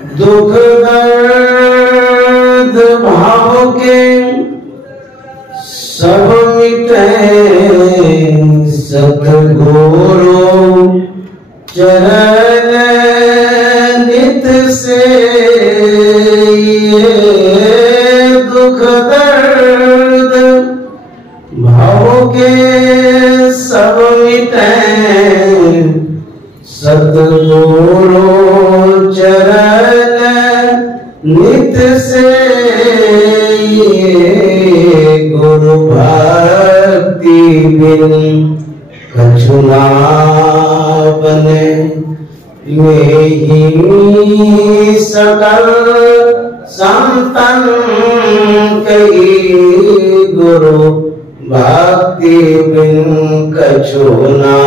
दुख दर्द भाव के सब मिटे सतगुरु चरण नित से। ये दुख दर्द भाव के सब मिटे सतगुरु चरण नित से। गुरु भक्ति बिन कछु ना बने, यही सकल संतन कही। गुरु भक्ति बिन कछु ना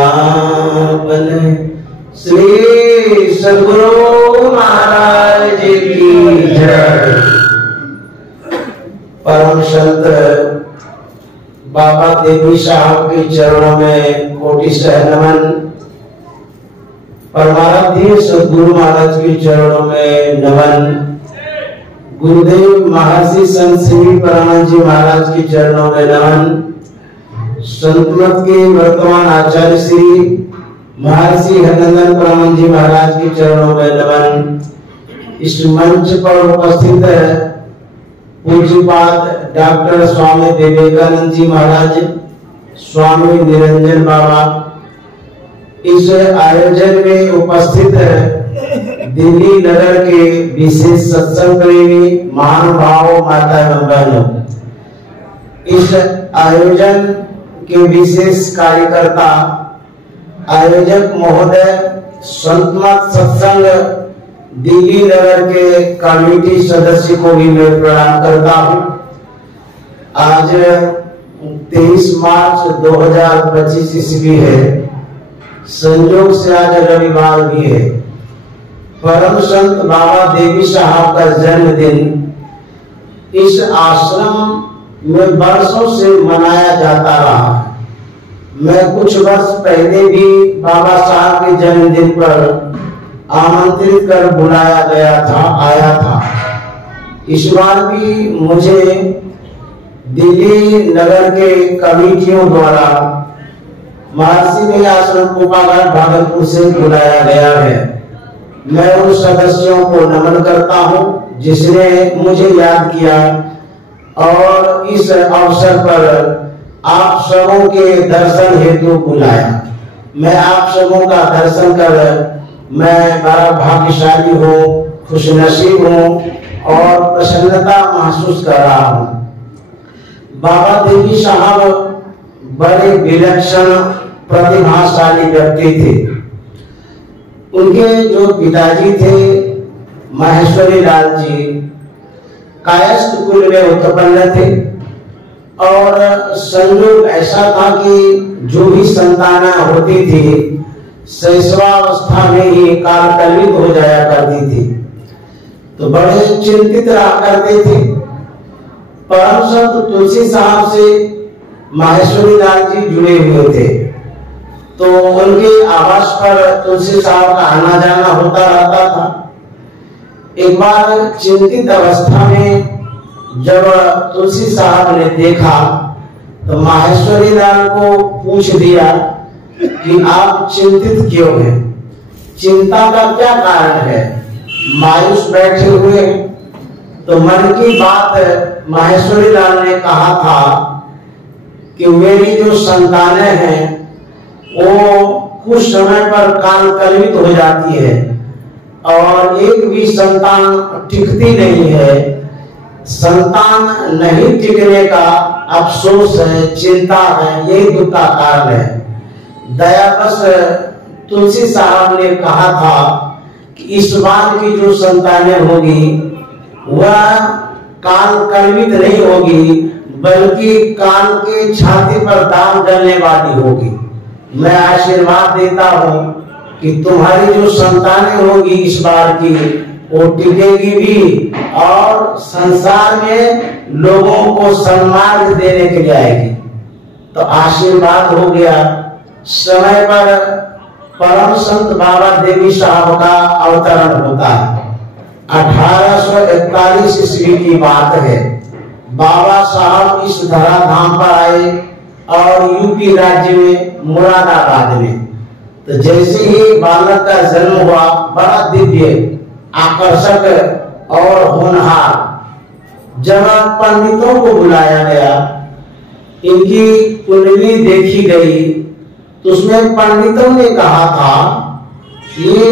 बने। श्री सद्गुरु महाराज की जय। परम संत बाबा देवी साहब के चरणों में कोटि सह नमन। परमाराध्य सद्गुरु महाराज के चरणों में नमन। गुरुदेव महर्षि संत श्री परानंद जी महाराज के चरणों में नमन। संतमत के वर्तमान आचार्य श्री महर्षि हरनंदन परानंद जी महाराज के चरणों में नमन। इस मंच पर उपस्थित पूज्यपाद डॉक्टर स्वामी विवेकानंद जी महाराज, स्वामी निरंजन बाबा, इस आयोजन में उपस्थित दिल्ली नगर के विशेष सत्संग प्रेमी महानुभाव, माता एवं बहनों, इस आयोजन के विशेष कार्यकर्ता आयोजक महोदय, संतमत सत्संग दिल्ली नगर के कमेटी सदस्य को भी मैं प्रणाम करता हूं। आज 23 मार्च 2025 ईस्वी है। संयोग से आज रविवार भी है। परम संत बाबा देवी साहब का जन्मदिन इस आश्रम में वर्षों से मनाया जाता रहा। मैं कुछ वर्ष पहले भी बाबा साहब के जन्मदिन पर आमंत्रित कर बुलाया आया था। इस बार भी मुझे दिल्ली नगर के कमेटियों द्वारा महर्षि में आश्रम कोपाघाट भागलपुर से बुलाया गया है। मैं उन सदस्यों को नमन करता हूं जिसने मुझे याद किया और इस अवसर पर आप सबों के दर्शन हेतु बुलाया। मैं आप सबों का दर्शन कर मैं बड़ा भाग्यशाली हूँ, खुशनसीब हूँ और प्रसन्नता महसूस कर रहा हूँ। बाबा देवी साहब बड़े विलक्षण प्रतिभाशाली व्यक्ति थे। उनके जो पिताजी थे महेश्वरी लाल जी कायस्थ कुल में उत्पन्न थे और संयोग ऐसा था कि जो भी संतानें होती थी शैशवावस्था में ही कालकलवित हो जाया करती थी, तो बड़े चिंतित रहा करते थे। परम संत तुलसी साहब से माहेश्वरी लाल जी जुड़े हुए थे, तो उनके आवास पर तुलसी साहब का आना जाना होता रहता था। एक बार चिंतित अवस्था में जब तुलसी साहब ने देखा तो माहेश्वरी लाल को पूछ दिया कि आप चिंतित क्यों हैं, चिंता का क्या कारण है, मायूस बैठे हुए। तो मन की बात माहेश्वरी लाल ने कहा था कि मेरी जो संतानें हैं वो कुछ समय पर कालकलवित हो जाती है और एक भी संतान टिकती नहीं है। संतान नहीं टिकने का अफसोस है, चिंता है, यही दुख का कारण है। दयावश तुलसी साहब ने कहा था कि इस बार की जो संतानें होगी वह कालकलवित नहीं होगी बल्कि काल के छाती पर दाग डालने वाली होगी। मैं आशीर्वाद देता हूँ कि तुम्हारी जो संतानें होगी इस बार की वो टिकेगी भी और संसार में लोगों को सन्मान देने के लिए आएगी। तो आशीर्वाद हो गया। समय पर परम संत बाबा देवी साहब का अवतरण होता है। 1941 ईस्वी की बात है। बाबा साहब इस धराधाम पर आए और यूपी राज्य में मुरादाबाद में। तो जैसे ही बालक का जन्म हुआ, बड़ा दिव्य, आकर्षक और होनहार। जब पंडितों को बुलाया गया, इनकी कुंडली देखी गई, तो उसमें पंडितों ने कहा था ये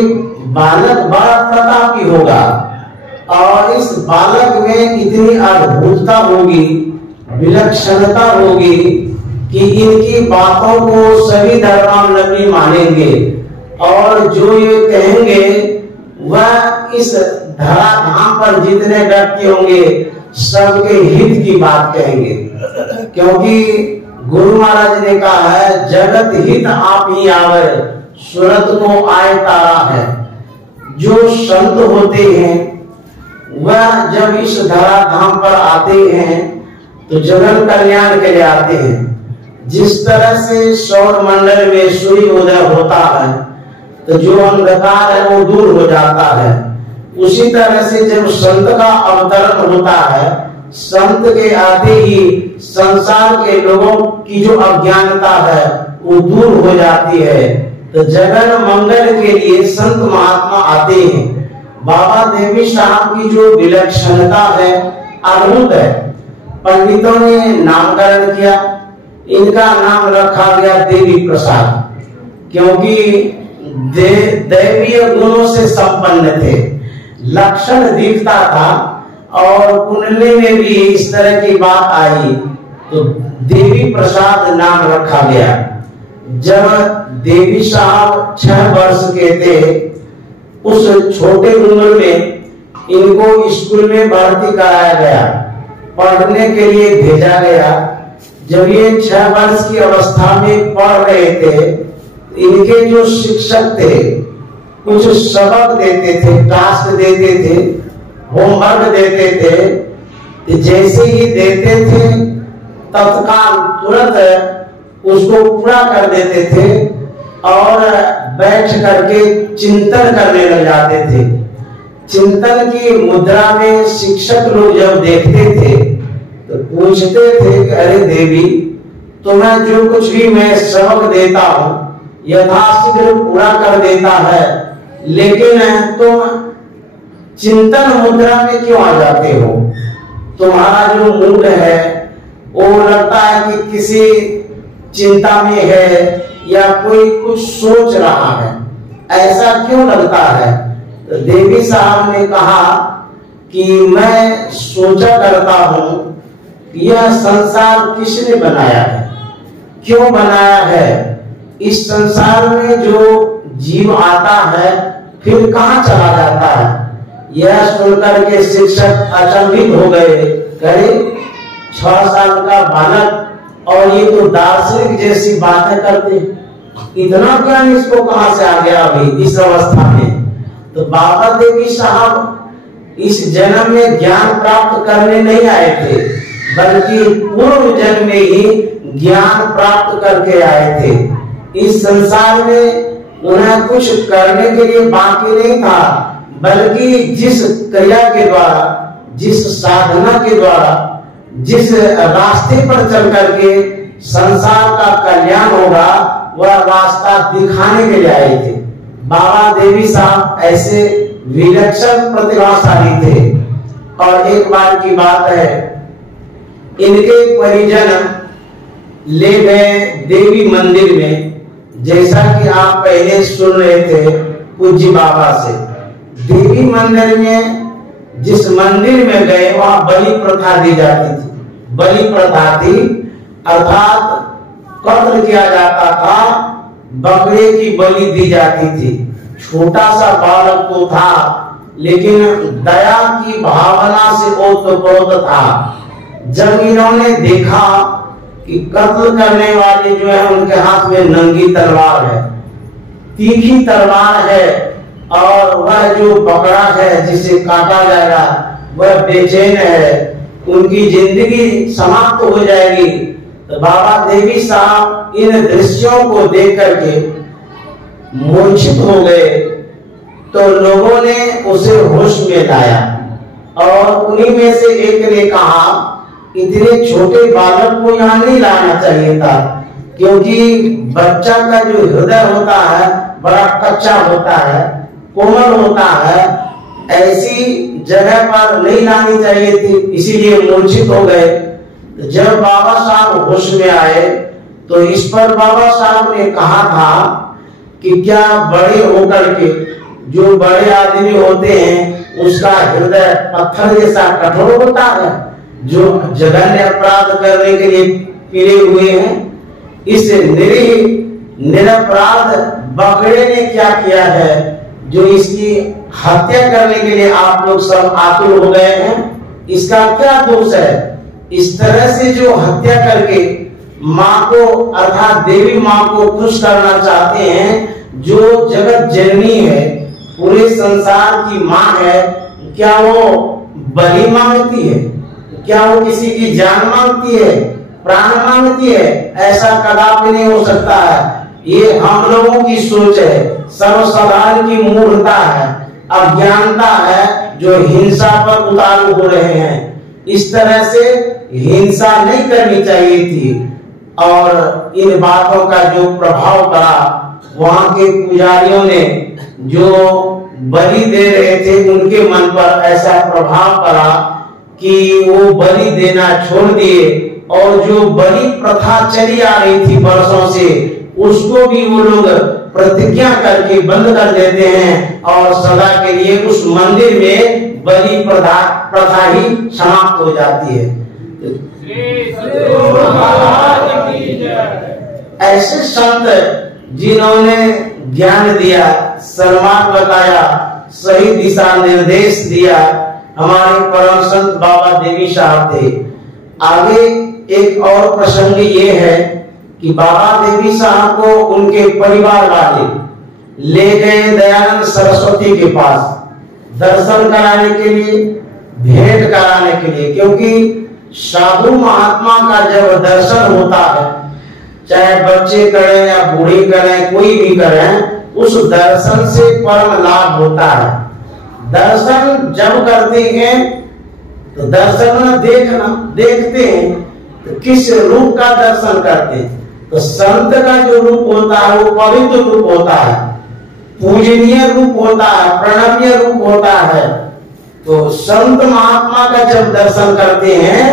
बालक बड़ा प्रतापी होगा और इस बालक में इतनी अद्भुतता होगी, विलक्षणता होगी कि इनकी बातों को सभी धर्मावलंबी मानेंगे और जो ये कहेंगे वह इस धराधाम पर जितने व्यक्ति होंगे सबके हित की बात कहेंगे। क्योंकि गुरु महाराज ने कहा है, जगत हित आप ही आवे, सुरत को आए तारा है। जो संत होते हैं वह जब इस धराधाम पर आते हैं तो जगत कल्याण के लिए आते हैं। जिस तरह से सौर मंडल में सूर्य उदय होता है तो जो अंधकार है वो दूर हो जाता है, उसी तरह से जब संत का अवतरण होता है, संत के आते ही संसार के लोगों की जो अज्ञानता है वो दूर हो जाती है। तो जगन मंगल के लिए संत महात्मा आते हैं। बाबा देवी साहब की जो विलक्षणता है अद्भुत है। पंडितों ने नामकरण किया, इनका नाम रखा गया देवी प्रसाद, क्योंकि दैवीय गुणों से संपन्न थे, लक्षण दिखता था और कुंडली में भी इस तरह की बात आई तो देवी प्रसाद नाम रखा गया। जब देवी साहब 6 वर्ष के थे, उस छोटे उम्र में इनको स्कूल में भर्ती कराया गया, पढ़ने के लिए भेजा गया। जब ये 6 वर्ष की अवस्था में पढ़ रहे थे, इनके जो शिक्षक थे कुछ सबक देते थे, टास्क देते थे, होमवर्क देते थे। जैसे ही देते थे तत्काल तुरंत उसको पूरा कर देते थे और बैठ करके चिंतन करने लग जाते थे। चिंतन की मुद्रा में शिक्षक लोग जब देखते थे तो पूछते थे कि अरे देवी, तुम्हें जो कुछ भी मैं सबक देता हूँ यथाशीघ्र पूरा कर देता है, लेकिन तुम चिंतन मुद्रा में क्यों आ जाते हो? तुम्हारा जो मूड है वो लगता है कि किसी चिंता में है या कोई कुछ सोच रहा है, ऐसा क्यों लगता है? तो देवी साहब ने कहा कि मैं सोचा करता हूँ यह संसार किसने बनाया है, क्यों बनाया है, इस संसार में जो जीव आता है फिर कहाँ चला जाता है। यह सुनकर के शिक्षक अचंभित हो गए, कहे 6 साल का बालक और ये तो दार्शनिक जैसी बातें करते, इतना ज्ञान इसको कहां से आ गया अभी इस अवस्था में। तो बाबा देवी साहब इस जन्म में ज्ञान प्राप्त करने नहीं आए थे, बल्कि पूर्व जन्म में ही ज्ञान प्राप्त करके आए थे। इस संसार में उन्हें कुछ करने के लिए बाकी नहीं था, बल्कि जिस क्रिया के द्वारा, जिस साधना के द्वारा, जिस रास्ते पर चल करके संसार का कल्याण होगा वह रास्ता दिखाने के लिए आए थे। बाबा देवी साहब ऐसे विलक्षण प्रतिभाशाली थे। और एक बार की बात है, इनके परिजन ले गए देवी मंदिर में, जैसा कि आप पहले सुन रहे थे पूज्य बाबा से। देवी मंदिर में जिस मंदिर में गए वहां बलि प्रथा दी जाती थी। बलि प्रथा थी अर्थात कत्ल किया जाता था, बकरे की बलि दी जाती थी। छोटा सा बालक तो था, लेकिन दया की भावना से ओतप्रोत था। जब इन्होंने देखा कि कत्ल करने वाले जो है उनके हाथ में नंगी तलवार है, तीखी तलवार है, और वह जो बकरा है जिसे काटा जाएगा वह बेचैन है, उनकी जिंदगी समाप्त हो जाएगी। तो बाबा देवी साहब इन दृश्यों को देख करके मूर्छित हो गए। तो लोगों ने उसे होश में लाया और उन्हीं में से एक ने कहा इतने छोटे बालक को यहाँ नहीं लाना चाहिए था, क्योंकि बच्चा का जो हृदय होता है बड़ा कच्चा होता है, कोमल होता है, ऐसी जगह पर नहीं लानी चाहिए थी, इसीलिए मूर्छित हो गए। जब बाबा साहब होश में आए तो इस पर बाबा साहब ने कहा था कि क्या बड़े होकर के जो बड़े आदमी होते हैं उसका हृदय पत्थर जैसा कठोर होता है, जो जघन्य अपराध करने के लिए पिरे हुए हैं। इस निरपराध बकरे ने क्या किया है जो इसकी हत्या करने के लिए आप लोग सब आतुर हो गए हैं? इसका क्या दोष है? इस तरह से जो हत्या करके माँ को अर्थात देवी माँ को खुश करना चाहते हैं, जो जगत जननी है, पूरे संसार की माँ है, क्या वो बलि मांगती है? क्या वो किसी की जान मांगती है, प्राण मांगती है? ऐसा कदापि नहीं हो सकता है। ये हम लोगों की सोच है, सर्वसाधारण की मूर्खता है, अज्ञानता है, जो हिंसा पर उतारू हो रहे हैं। इस तरह से हिंसा नहीं करनी चाहिए थी। और इन बातों का जो प्रभाव पड़ा, वहां के पुजारियों ने जो बलि दे रहे थे उनके मन पर ऐसा प्रभाव पड़ा कि वो बलि देना छोड़ दिए, और जो बलि प्रथा चली आ रही थी वर्षों से, उसको भी वो लोग प्रतिज्ञा करके बंद कर देते हैं और सदा के लिए उस मंदिर में बलि प्रथा ही समाप्त हो जाती है। ऐसे संत जिन्होंने ज्ञान दिया, सन्मान बताया, सही दिशा निर्देश दिया, हमारे परम संत बाबा देवी साहब थे। आगे एक और प्रसंग ये है कि बाबा देवी साहब को उनके परिवार वाले ले गए दयानंद सरस्वती के पास दर्शन कराने के लिए, भेंट कराने के लिए, क्योंकि साधु महात्मा का जब दर्शन होता है, चाहे बच्चे करें या बूढ़े करें, कोई भी करें, उस दर्शन से परम लाभ होता है। दर्शन जब करते हैं तो दर्शन में देखते हैं तो किस रूप का दर्शन करते हैं? तो संत का जो रूप होता है वो पवित्र रूप होता है, पूजनीय रूप होता है, प्रणवीय रूप होता है। तो संत महात्मा का जब दर्शन करते हैं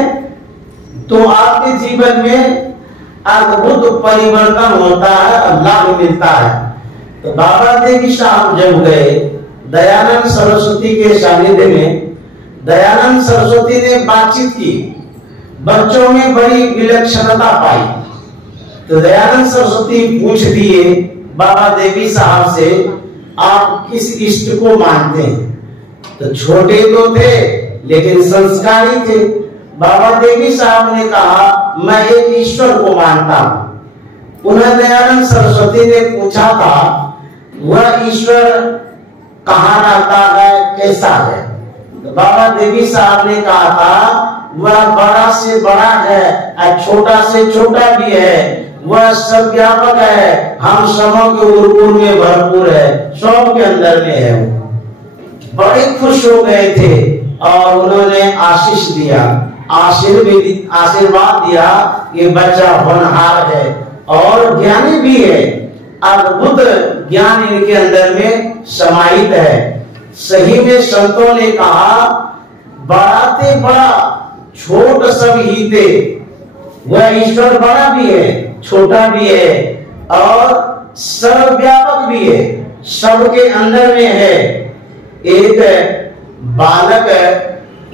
तो आपके जीवन में अद्भुत परिवर्तन होता है, लाभ मिलता है। तो बाबा देवी साहब जब गए दयानंद सरस्वती के सानिध्य में, दयानंद सरस्वती ने बातचीत की, बच्चों में बड़ी विलक्षणता पाई। तो दयानंद सरस्वती पूछ दिए बाबा देवी साहब से, आप किस इष्ट को मानते हैं? तो छोटे तो थे लेकिन संस्कारी थे। बाबा देवी साहब ने कहा, मैं एक ईश्वर को मानता हूं। उन्हें दयानंद सरस्वती ने पूछा था, वह ईश्वर कहाँ रहता है, कैसा है? तो बाबा देवी साहब ने कहा था, वह बड़ा से बड़ा है और छोटा से छोटा भी है, वह सब व्यापक है, हम सबों के उर्पुर में भरपूर है, सब के अंदर में है। बड़े खुश हो गए थे और उन्होंने आशीष दिया, आशीर्वाद दिया कि बच्चा होनहार है और ज्ञानी भी है, अद्भुत ज्ञान इनके अंदर में समाहित है। सही में संतों ने कहा, बड़ा ते बड़ा छोट सब ही थे। वह ईश्वर बड़ा भी है, छोटा भी है और सर्वव्यापक भी है, सबके अंदर में है। एक बालक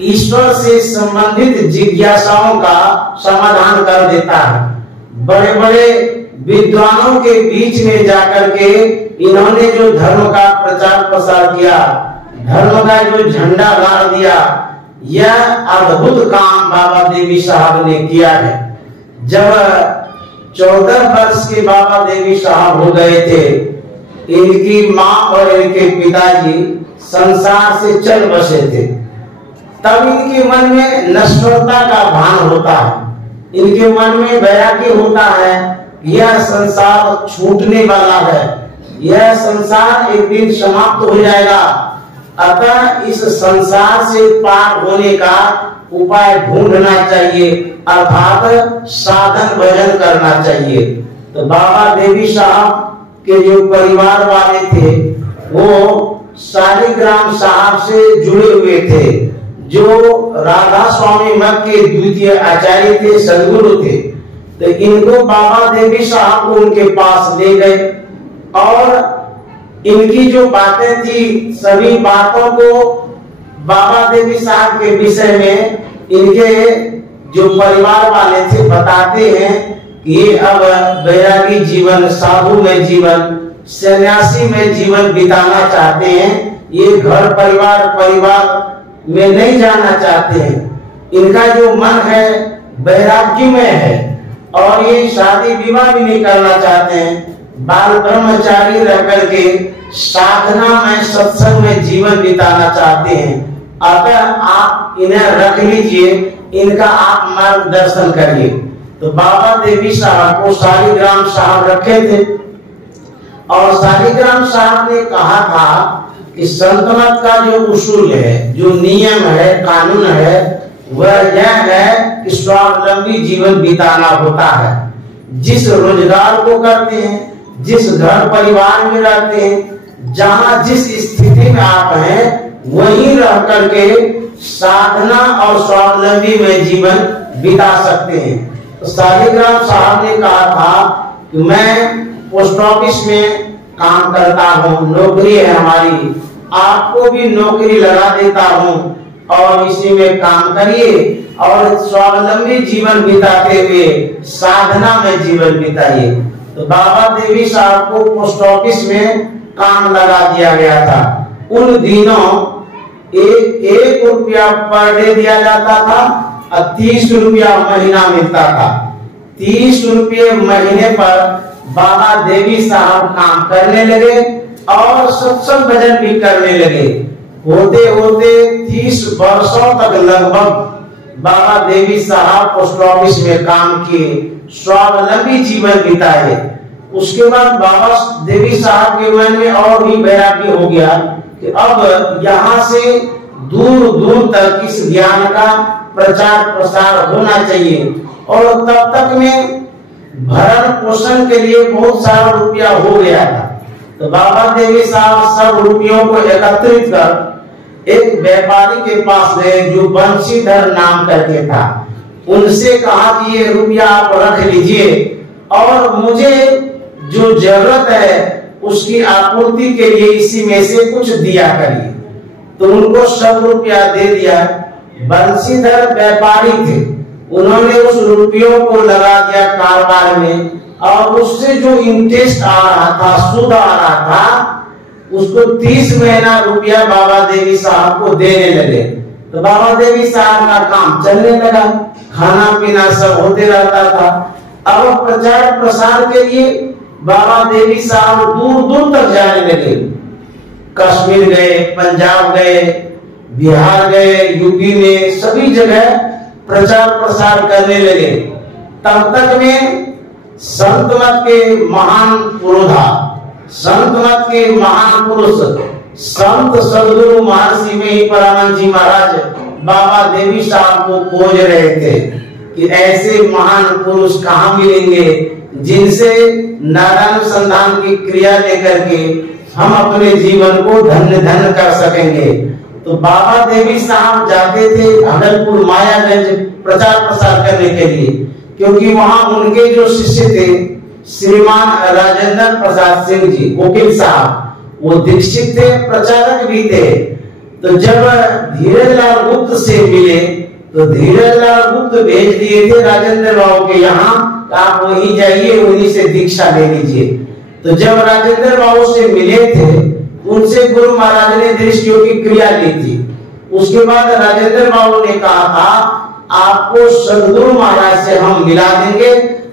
ईश्वर से संबंधित जिज्ञासाओं का समाधान कर देता है। बड़े बड़े विद्वानों के बीच में जाकर के इन्होंने जो धर्म का प्रचार प्रसार किया, धर्म का जो झंडा गाड़ दिया, यह अद्भुत काम बाबा देवी साहब ने किया है। जब 14 वर्ष के बाबा देवी साहब हो गए थे, इनकी माँ और इनके पिताजी संसार से चल बसे थे। तब इनके मन में नश्वरता का भान होता है, इनके मन में वैराग्य होता है, यह संसार छूटने वाला है, यह संसार एक दिन समाप्त हो जाएगा। अतः इस संसार से पार होने का उपाय ढूंढना चाहिए, अर्थात साधन भजन करना चाहिए। तो बाबा देवी साहब के जो परिवार वाले थे वो शालिग्राम साहब से जुड़े हुए थे, जो राधा स्वामी मठ के द्वितीय आचार्य थे, सदगुरु थे। तो इनको बाबा देवी साहब को उनके पास ले गए और इनकी जो बातें थी सभी बातों को बाबा देवी साहब के विषय में इनके जो परिवार वाले थे बताते हैं कि ये अब बैरागी जीवन, साधु में जीवन, सन्यासी में जीवन बिताना चाहते हैं। ये घर परिवार में नहीं जाना चाहते हैं। इनका जो मन है वैराग्य में है और ये शादी विवाह भी नहीं करना चाहते हैं। बाल ब्रह्मचारी रह करके साधना में, सत्संग में जीवन बिताना चाहते हैं। अतः आप इन्हें रख लीजिए, इनका आप मार्गदर्शन करिए। तो बाबा देवी साहब को शालिग्राम साहब रखे थे और शालिग्राम साहब ने कहा था कि संतमत का जो उसूल है, जो नियम है, कानून है, वह यह है कि स्वावलंबी जीवन बिताना होता है। जिस रोजगार को करते हैं, जिस घर परिवार में रहते हैं, जहां जिस स्थिति में आप हैं वहीं रह करके साधना और स्वावलंबी में जीवन बिता सकते हैं। तो शालिग्राम साहब ने कहा था कि मैं पोस्ट ऑफिस में काम करता हूँ, नौकरी है हमारी, आपको भी नौकरी लगा देता हूँ और इसी में काम करिए और स्वावलंबी जीवन बिताते हुए साधना में जीवन बिताइए। तो बाबा देवी साहब को पोस्ट ऑफिस में काम लगा दिया गया था। उन दिनों एक रुपया पर डे दिया जाता था और 30 रुपया महीना मिलता था। 30 रुपये महीने पर बाबा देवी साहब काम करने लगे और सत्संग भजन भी करने लगे। होते होते 30 वर्षों तक लगभग बाबा देवी साहब पोस्ट ऑफिस में काम किए, स्वावलंबी जीवन बिताए। उसके बाद बाबा देवी साहब के मन में और भी वैराग्य हो गया कि अब यहाँ से दूर दूर तक इस ज्ञान का प्रचार प्रसार होना चाहिए। और तब तक में भरण पोषण के लिए बहुत सारा रुपया हो गया था। तो बाबा देवी साहब सब रुपयों को एकत्रित कर एक व्यापारी के पास गए जो बंशीधर नाम करके था। उनसे कहा कि ये रुपया आप रख लीजिए और मुझे जो जरूरत है उसकी आपूर्ति के लिए इसी में से कुछ दिया करिए। तो उनको सब रुपया दे दिया। बंशीधर व्यापारी थे, उन्होंने उस रुपयों को लगा दिया कारोबार में और उससे जो इंटरेस्ट आ रहा था, सूद आ रहा था, उसको 30 महीना रुपया बाबा देवी साहब को देने लगे। तो बाबा देवी साहब का काम चलने लगा, खाना पीना सब होते रहता था। अब प्रचार प्रसार के लिए बाबा देवी साहब दूर दूर तक जाने लगे। कश्मीर गए, पंजाब गए, बिहार गए, यूपी में सभी जगह प्रचार प्रसार करने लगे। तब तक में संत मत के महान पुरोधा, संत मत के महान पुरुष संत सदगुरु महर्षि में परमानंद जी महाराज बाबा देवी साहब को खोज रहे थे कि ऐसे महान पुरुष कहाँ मिलेंगे जिनसे नारानुसंधान की क्रिया लेकर के हम अपने जीवन को धन्य धन्य कर सकेंगे। तो बाबा देवी साहब जाते थे भागलपुर मायागंज प्रचार प्रसार करने के लिए, क्योंकि वहां उनके जो शिष्य थे श्रीमान राजेंद्र प्रसाद सिंह जी वकील साहब, वो दीक्षित थे, प्रचारक भी थे। तो जब धीरज लाल गुप्त से मिले तो धीरज लाल गुप्त भेज दिए थे राजेंद्र बाबू के यहाँ, आप वहीं जाइए, उन्हीं से दीक्षा ले लीजिए। तो जब राजेंद्र बाबू से मिले थे उनसे गुरु महाराज ने दृष्टियों की क्रिया ली थी। उसके बाद राजेंद्र बाबू ने कहा था आपको सदगुरु महाराज से हम मिला देंगे,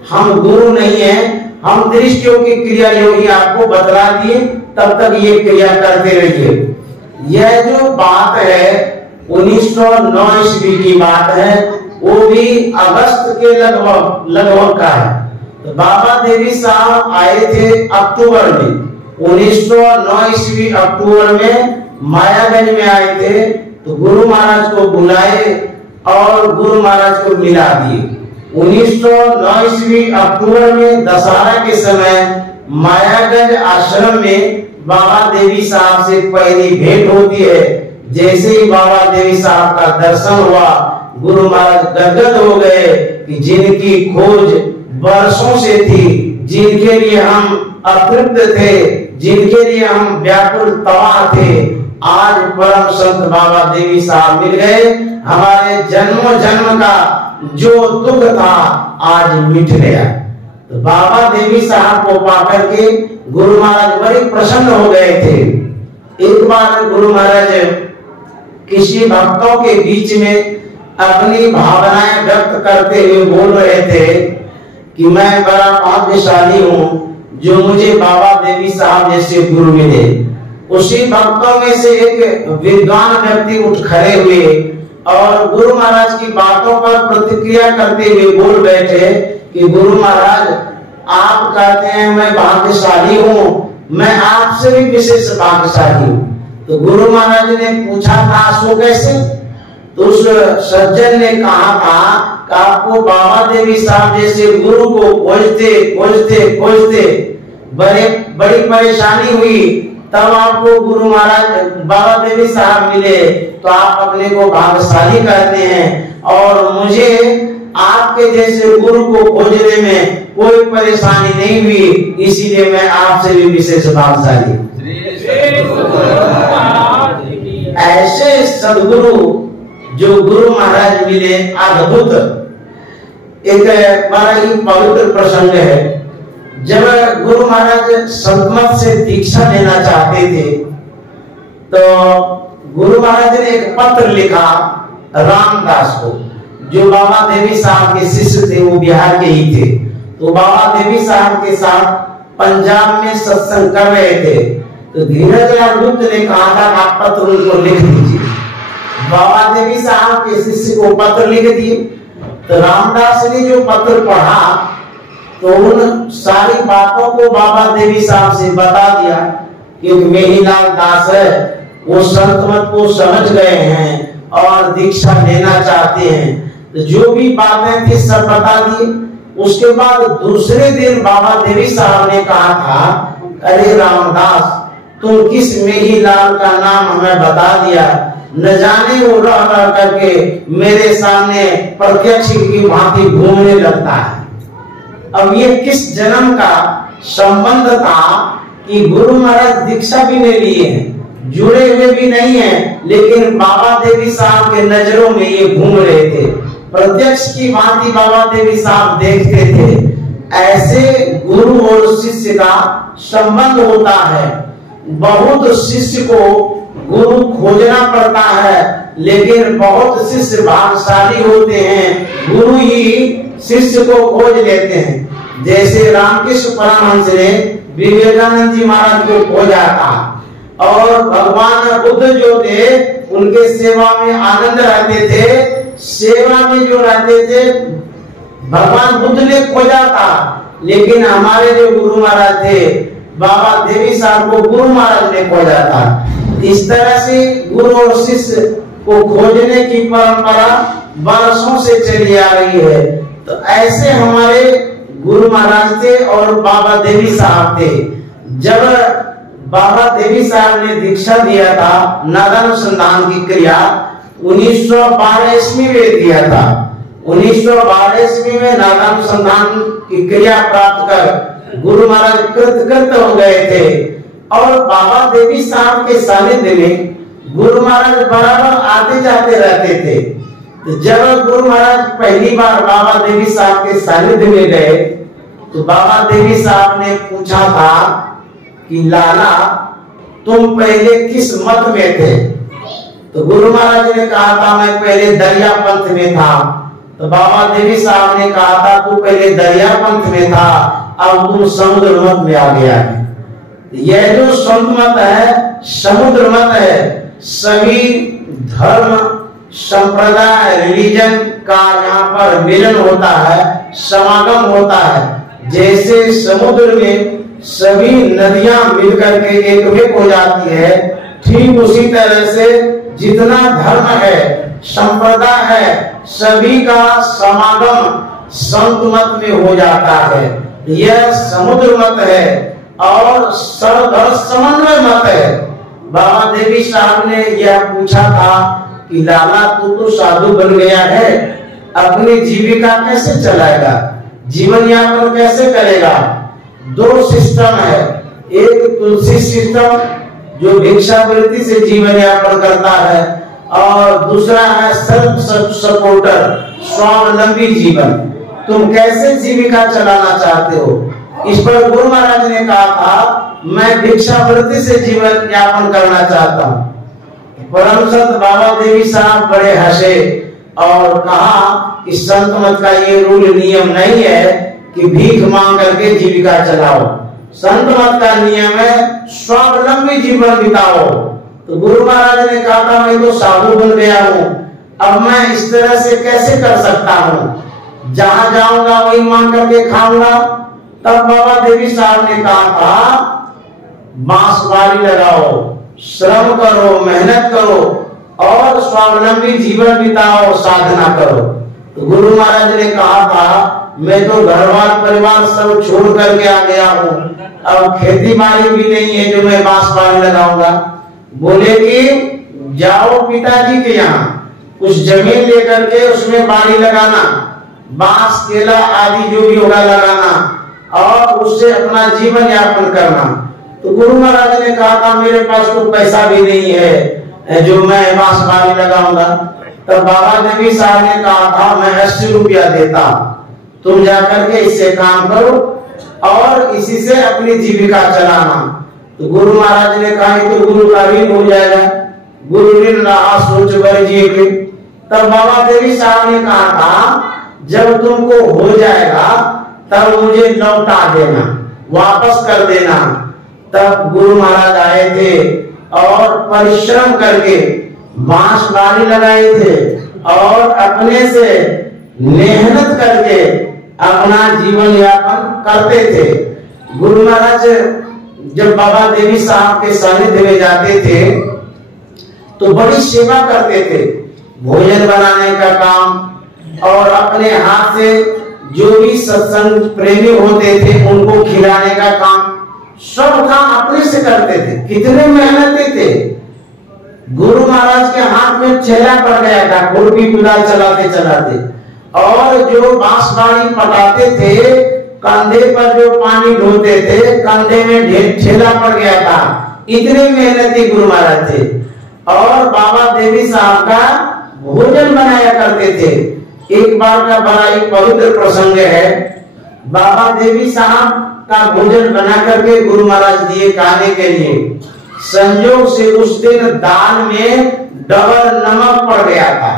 हम गुरु नहीं है, हम दृष्टियों की क्रिया योगी आपको बतला दिए, तब तक ये क्रिया करते रहिए। यह जो बात है 1909 ईस्वी की बात है, वो भी अगस्त के लगभग का है। तो बाबा देवी साहब आए थे अक्टूबर में, 1909 ईस्वी अक्टूबर में मायागंज में आए थे तो गुरु महाराज को बुलाए और गुरु महाराज को मिला दिए। 1909 ईस्वी अक्टूबर में दशहरा के समय मायागंज आश्रम में बाबा देवी साहब से पहली भेंट होती है। जैसे ही बाबा देवी साहब का दर्शन हुआ, गुरु महाराज गदगद हो गए कि जिनकी खोज वर्षों से थी, जिनके लिए हम अतृप्त थे, जिनके लिए हम व्याकुल तबाह थे, आज परम संत बाबा देवी साहब मिल गए। हमारे जन्मों जन्म का जो दुख था आज मिट गया। तो बाबा देवी साहब को पाकर के गुरु महाराज बड़े प्रसन्न हो गए थे। एक बार गुरु महाराज किसी भक्तों के बीच में अपनी भावनाएं व्यक्त करते हुए बोल रहे थे कि मैं बड़ा भाग्यशाली हूँ जो मुझे बाबा देवी साहब जैसे गुरु मिले। उसी भक्तों में से एक विद्वान व्यक्ति उठ खड़े हुए और गुरु महाराज की बातों पर प्रतिक्रिया करते हुए बोल बैठे कि गुरु महाराज, आप कहते हैं मैं भाग्यशाली हूँ, मैं आपसे भी विशेष भाग्यशाली हूँ। तो गुरु महाराज ने पूछा था सो कैसे? तो उस सज्जन ने कहा था कि आपको बाबा देवी साहब जैसे गुरु को खोजते खोजते खोजते बड़ी परेशानी हुई, तब आपको गुरु महाराज बाबा देवी साहब मिले तो आप अपने को भाग्यशाली कहते हैं, और मुझे आपके जैसे गुरु को खोजने में कोई परेशानी नहीं हुई, इसीलिए मैं आपसे भी विशेष भाग्यशाली। ऐसे सदगुरु जो गुरु महाराज मिले, अद्भुत। एक बड़ा ही पवित्र प्रसंग है। जब गुरु महाराज संतमत से दीक्षा लेना चाहते थे तो गुरु महाराज ने एक पत्र लिखा रामदास को, जो बाबा देवी साहब के शिष्य थे, वो बिहार के ही थे। तो बाबा देवी साहब के साथ पंजाब में सत्संग कर रहे थे। तो धीरजलाल गुप्त ने कहा था आप पत्र उनको लिख दीजिए। बाबा देवी साहब के शिष्य को पत्र लिख दिए। तो रामदास ने जो पत्र पढ़ा तो उन सारी बातों को बाबा देवी साहब से बता दिया कि मेहीलाल दास है, वो संत मत को समझ गए हैं और दीक्षा लेना चाहते हैं। तो जो भी बातें थी सब बता दी। उसके बाद दूसरे दिन बाबा देवी साहब ने कहा था, अरे रामदास, तुम किस मेहीलाल का नाम हमें बता दिया, न जाने वो रह रह करके मेरे सामने प्रत्यक्ष की भांति घूमने लगता है। अब ये किस जन्म का संबंध था कि गुरु महाराज दीक्षा भी नहीं लिए हैं, जुड़े हुए भी नहीं हैं, लेकिन बाबा देवी साहब के नजरों में ये घूम रहे थे, प्रत्यक्ष की भांति बाबा देवी साहब देखते थे। ऐसे गुरु और शिष्य का संबंध होता है। बहुत शिष्य को गुरु खोजना पड़ता है, लेकिन बहुत शिष्य भाग्यशाली होते हैं, गुरु ही शिष्य को खोज लेते हैं। जैसे रामकृष्ण परमहंस ने विवेकानंद जी महाराज को खोजा था, और भगवान बुद्ध जो थे उनके सेवा में आनंद रहते थे, सेवा में जो रहते थे भगवान बुद्ध ने खोजा था। लेकिन हमारे जो गुरु महाराज थे बाबा देवी साहब को गुरु महाराज ने खोजा था। इस तरह से गुरु और शिष्य को खोजने की परंपरा वर्षों से चली आ रही है। तो ऐसे हमारे गुरु महाराज थे और बाबा देवी साहब थे। जब बाबा देवी साहब ने दीक्षा दिया था, नादानुसंधान की क्रिया 1912 ईस्वी में दिया था। 1912 ईस्वी में नादानुसंधान की क्रिया प्राप्त कर गुरु महाराज कृतकृत हो गए थे, और बाबा देवी साहब के सानिध्य में गुरु महाराज बराबर आते जाते रहते थे। तो जब गुरु महाराज पहली बार बाबा देवी साहब के सानिध्य में गए तो बाबा देवी साहब ने पूछा था कि लाला, तुम पहले किस मत में थे? तो गुरु महाराज ने कहा था मैं पहले दरिया पंथ में था। तो बाबा देवी साहब ने कहा था तू पहले दरिया पंथ में था, अब तुम समुद्र मत में आ गया है। यह जो संत मत है समुद्र मत है। सभी धर्म संप्रदाय रिलीजन का यहाँ पर मिलन होता है, समागम होता है। जैसे समुद्र में सभी नदियां मिलकर के एक हो जाती है, ठीक उसी तरह से जितना धर्म है, संप्रदाय है, सभी का समागम संत मत में हो जाता है। यह समुद्र मत है और सर्वधर्म समन्वय मत है। बाबा देवी साहब ने यह पूछा था कि लाला तू तो साधु बन गया है, अपनी जीविका कैसे चलाएगा, जीवन यापन कैसे करेगा? दो सिस्टम है, एक तुलसी सिस्टम जो भिक्षावृत्ति से जीवन यापन करता है, और दूसरा है सेल्फ सपोर्टर, स्वावलंबी जीवन। तुम कैसे जीविका चलाना चाहते हो? इस पर गुरु महाराज ने कहा था मैं भिक्षावृत्ति से जीवन यापन करना चाहता हूँ। परम संत बाबा देवी साहब बड़े हंसे और कहा कि संत मत का ये रूल नियम नहीं है कि भीख मांग करके जीविका चलाओ। संत मत का नियम है स्वावलंबी जीवन बिताओ। तो गुरु महाराज ने कहा था मैं तो साधु बन गया हूँ, अब मैं इस तरह से कैसे कर सकता हूँ? जहां जाऊंगा वही मांग करके खाऊंगा। तब बाबा देवी साहब ने कहा था बांसबारी लगाओ, श्रम करो, मेहनत करो और स्वावलंबी जीवन बिताओ, साधना करो। तो गुरु महाराज ने कहा था मैं तो घरवार परिवार सब छोड़ करके आ गया हूँ, अब खेती बाड़ी भी नहीं है जो मैं बांसबारी लगाऊंगा। बोले कि जाओ पिताजी के यहाँ कुछ जमीन लेकर के उसमें बाड़ी लगाना, बांस केला आदि जो भी होगा लगाना और उससे अपना जीवन यापन करना। तो गुरु महाराज ने कहा था मेरे पास तो पैसा भी नहीं है जो मैं बांसबारी लगाऊंगा। तब बाबा देवी साहब ने कहा था मैं 80 रुपया देता, तुम जाकर के इससे काम करो और इसी से अपनी जीविका चलाना। तो गुरु महाराज ने कहा तो गुरु का ऋण हो जाएगा, गुरु ऋण रहा सोच बरजिए के। तब बाबा देवी साहब ने कहा था जब तुमको हो जाएगा तब मुझे लौटा देना, वापस कर देना। तब गुरु महाराज आए थे और परिश्रम करके बांसबारी लगाए थे और अपने से मेहनत करके अपना जीवन यापन करते थे। गुरु महाराज जब बाबा देवी साहब के सानिध्य में जाते थे तो बड़ी सेवा करते थे, भोजन बनाने का काम और अपने हाथ से जो भी सत्संग प्रेमी होते थे उनको खिलाने का काम, सब काम अपने से करते थे। कितने मेहनती थे। गुरु महाराज के हाथ में चेहरा पड़ गया था खुरपी कुदाल चलाते चलाते, और जो बांसबारी पटाते थे कंधे पर जो पानी ढोते थे कंधे में ठेला पड़ गया था। इतने मेहनती गुरु महाराज थे। और बाबा देवी साहब का भोजन बनाया करते थे। एक बार का बड़ा ही पवित्र प्रसंग है, बाबा देवी साहब का भोजन बना करके गुरु महाराज दिए खाने के लिए। संयोग से उस दिन दाल में डबल नमक पड़ गया था।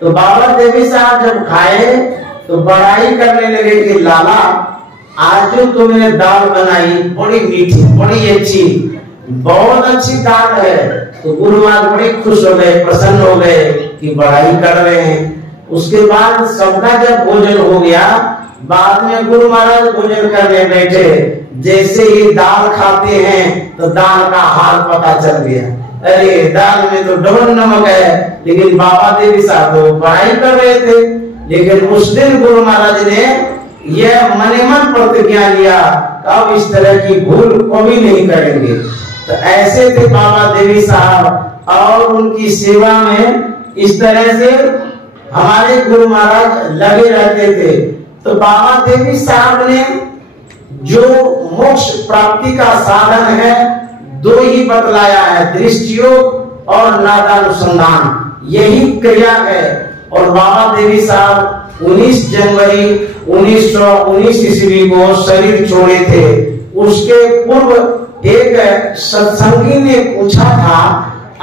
तो बाबा देवी साहब जब खाए तो बड़ाई करने लगे कि लाला आज जो तुमने दाल बनाई बड़ी मीठी, बड़ी अच्छी, बहुत अच्छी दाल है। तो गुरु महाराज बड़े खुश हो गए, प्रसन्न हो गए कि बड़ाई कर रहे हैं। उसके बाद सबका जब भोजन हो गया, बाद में गुरु महाराज भोजन करने बैठे, जैसे ही दाल खाते हैं तो दाल का हाल पता चल गया, अरे दाल में तो डबल नमक है। लेकिन बाबा देवी साहब तो बड़ाई कर रहे थे। लेकिन उस दिन गुरु महाराज ने यह मने मन प्रतिज्ञा लिया अब इस तरह की भूल कभी नहीं करेंगे। तो ऐसे थे बाबा देवी साहब और उनकी सेवा में इस तरह से हमारे गुरु महाराज लगे रहते थे। तो बाबा देवी साहब ने जो मोक्ष प्राप्ति का साधन है दो ही बतलाया है, दृष्टि योग और नादानुसंधान, यही क्रिया है। और बाबा देवी साहब 19 जनवरी 1919 ईस्वी को शरीर छोड़े थे। उसके पूर्व एक सत्संगी ने पूछा था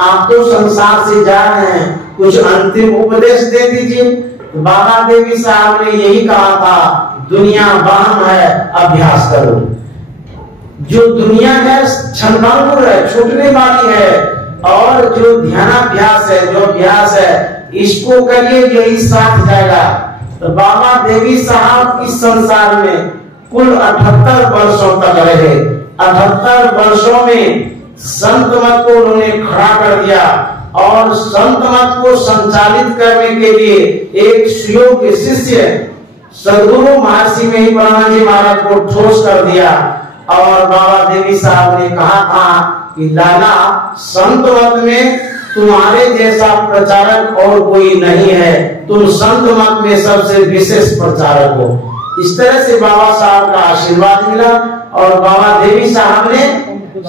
आप तो संसार से जा रहे हैं, कुछ अंतिम उपदेश दे दीजिए। बाबा देवी साहब ने यही कहा था दुनिया वहम है, अभ्यास करो। जो दुनिया है क्षणभंगुर है, छूटने वाली है, और जो ध्यानाभ्यास है, जो अभ्यास है इसको करिए, यही साथ जाएगा। तो बाबा देवी साहब इस संसार में कुल 78 वर्षों तक रहे। 78 वर्षों में संत मत को उन्होंने खड़ा कर दिया और संत मत को संचालित करने के लिए एक सुयोग्य शिष्य सदगुरु महर्षि में ही ब्रह्मा जी महाराज को ठोस कर दिया। और बाबा देवी साहब ने कहा था कि लाला, संत मत में तुम्हारे जैसा प्रचारक और कोई नहीं है, तुम संत मत में सबसे विशेष प्रचारक हो। इस तरह से बाबा साहब का आशीर्वाद मिला और बाबा देवी साहब ने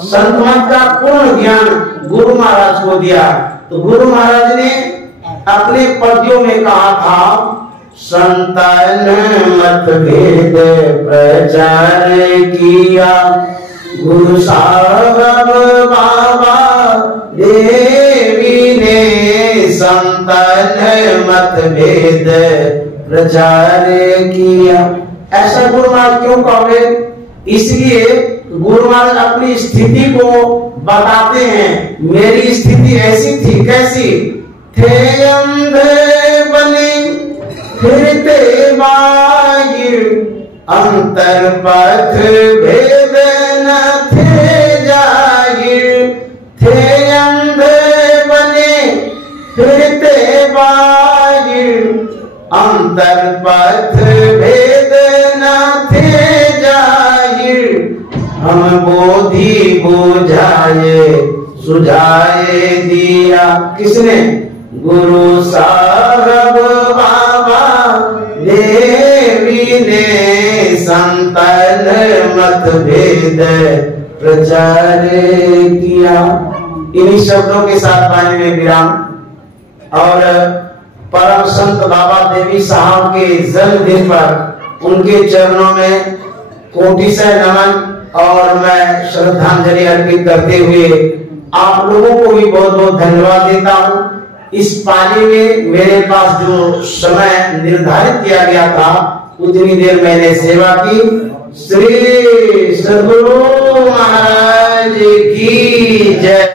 संत मत का पूर्ण ज्ञान गुरु महाराज को दिया। तो गुरु महाराज ने अपने पद्यों में कहा था, संतान मत भेद प्रचार किया, गुरु साहब बाबा देवी ने संतान मत भेद प्रचार किया। ऐसा गुरु महाराज क्यों कहे? इसलिए गुरु महाराज अपनी स्थिति को बताते हैं। मेरी स्थिति ऐसी थी, कैसी थे? अंधे बने फिरते बाहिर, अंतर पथ भेद न थे जाहिर। थे अंधे बने फिरते बाहिर, अंतर पथ भेद न थे जाहिर। हम बोधि बुझाए सुझाए दिया, किसने? गुरु साहब बाबा देवी ने संतान मत भेद प्रचार किया। इन्हीं शब्दों के साथ वाणी में विराम। और परम संत बाबा देवी साहब के जन्मदिन पर उनके चरणों में कोटिशः नमन और मैं श्रद्धांजलि अर्पित करते हुए आप लोगों को भी बहुत बहुत धन्यवाद देता हूँ। इस पाली में मेरे पास जो समय निर्धारित किया गया था उतनी देर मैंने सेवा की। श्री सद्गुरु महाराज की जय।